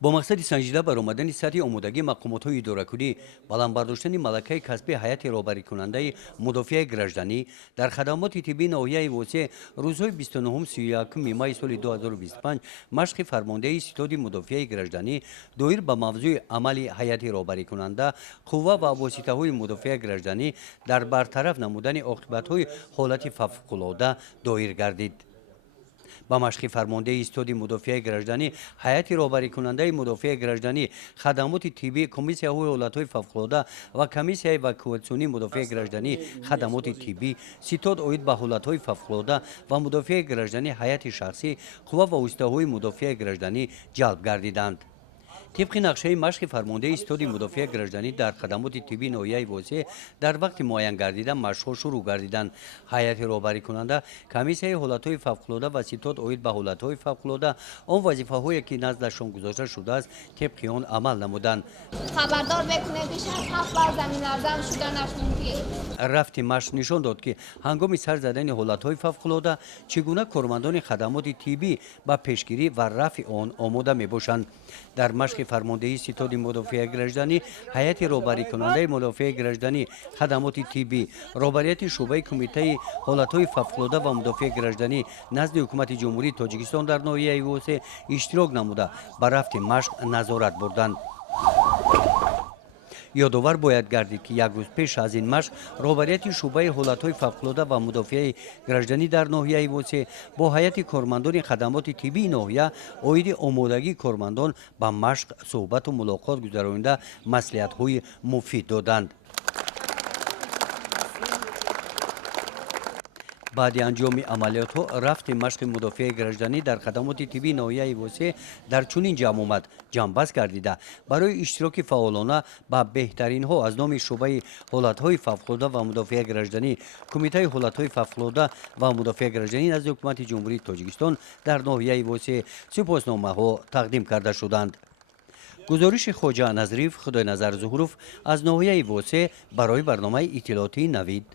با مقصد سنجیده برآمدن سطح آمادگی مقامات‌های اداره‌کنی، بلند برداشتن ملکه کسبی هیئت رهبری کننده مدافع گраждани در خدمات طبی ناحیه واسع روزهای 29 31 مای سال 2025 مشق فرمانده ستاد مدافع گраждани دایر به موضوع عمل هیئت رهبری کننده قوه و واسطه‌های مدافع گраждани در برطرف نمودن عاقبت‌های حالت فوق‌العاده دایر گردید. با مشق فرمانده استاد مدافع گраждани هیئت رهبری کننده مدافع گраждани خدمات طبی کمیسیه های حالت‌های فوق‌العاده و کمیسیه اواکواسیونی مدافع گраждани خدمات طبی ستاد اوید به حالت‌های فوق‌العاده و مدافع گраждани هیئت شخصی قوه و واسطه‌های مدافع گраждани جلب گردیدند. طبق نقشه مشق فرمانده استاد مدافع گраждани در خدمات طبی ناحیه واسع در وقت معین گردیدن مشق‌ها شروع گردیدند. هیئت رهبری کننده کمیسیه حالت‌های فوق‌العاده و ستاد اوید به حالت‌های فوق‌العاده آن وظیفه‌هایی که نزدشان گذاشته شده است طبق آن عمل نمودند. خبردار بکنه بیش از 7 بار زمین لرزان شدنش ممکن. رفت مشق نشان داد که هنگام سر زدن حالت‌های فوق‌العاده چگونه کارمندان خدمات طبی به پیشگیری و رفع آن آماده میباشند. در مشق فرماندهی ستاد مدافع گраждани هیئت رهبری کننده مدافع گраждани خدمات طبی رهبریت شعبه کمیته حالت‌های فوق‌العاده و مدافع گраждани نزد حکومت جمهوری تاجیکستان در ناحیه واسع اشتراک نموده به رفت مشق نظارت بردند. یادآور باید گردید که یک روز پیش از این مشق رهبریت شعبه حالت‌های فوق‌العاده و مدافع گраждани در ناحیه واسع با هیئت کارمندان خدمات طبی ناحیه اوید آمادگی کارمندان به مشق صحبت و ملاقات گذرانیده مصلحت‌های مفید دادند. بعد انجام عملیات ها رفت مشق مدافع گраждани در خدمات طبی ناحیه واسع در چنین جمع آمد جنبش گردیده برای اشتراک فعالانه به بهترین ها از نام شعبه حالت های فوق‌العاده و مدافع گраждани کمیته حالت های فوق‌العاده و مدافع گраждани نزد حکومت جمهوری تاجیکستان در ناحیه واسع سپاسنامه ها تقدیم کرده شدند. گزارش خواجه نظریف خدای نظر ظهوروف از ناحیه واسع برای برنامه اطلاعاتی نوید.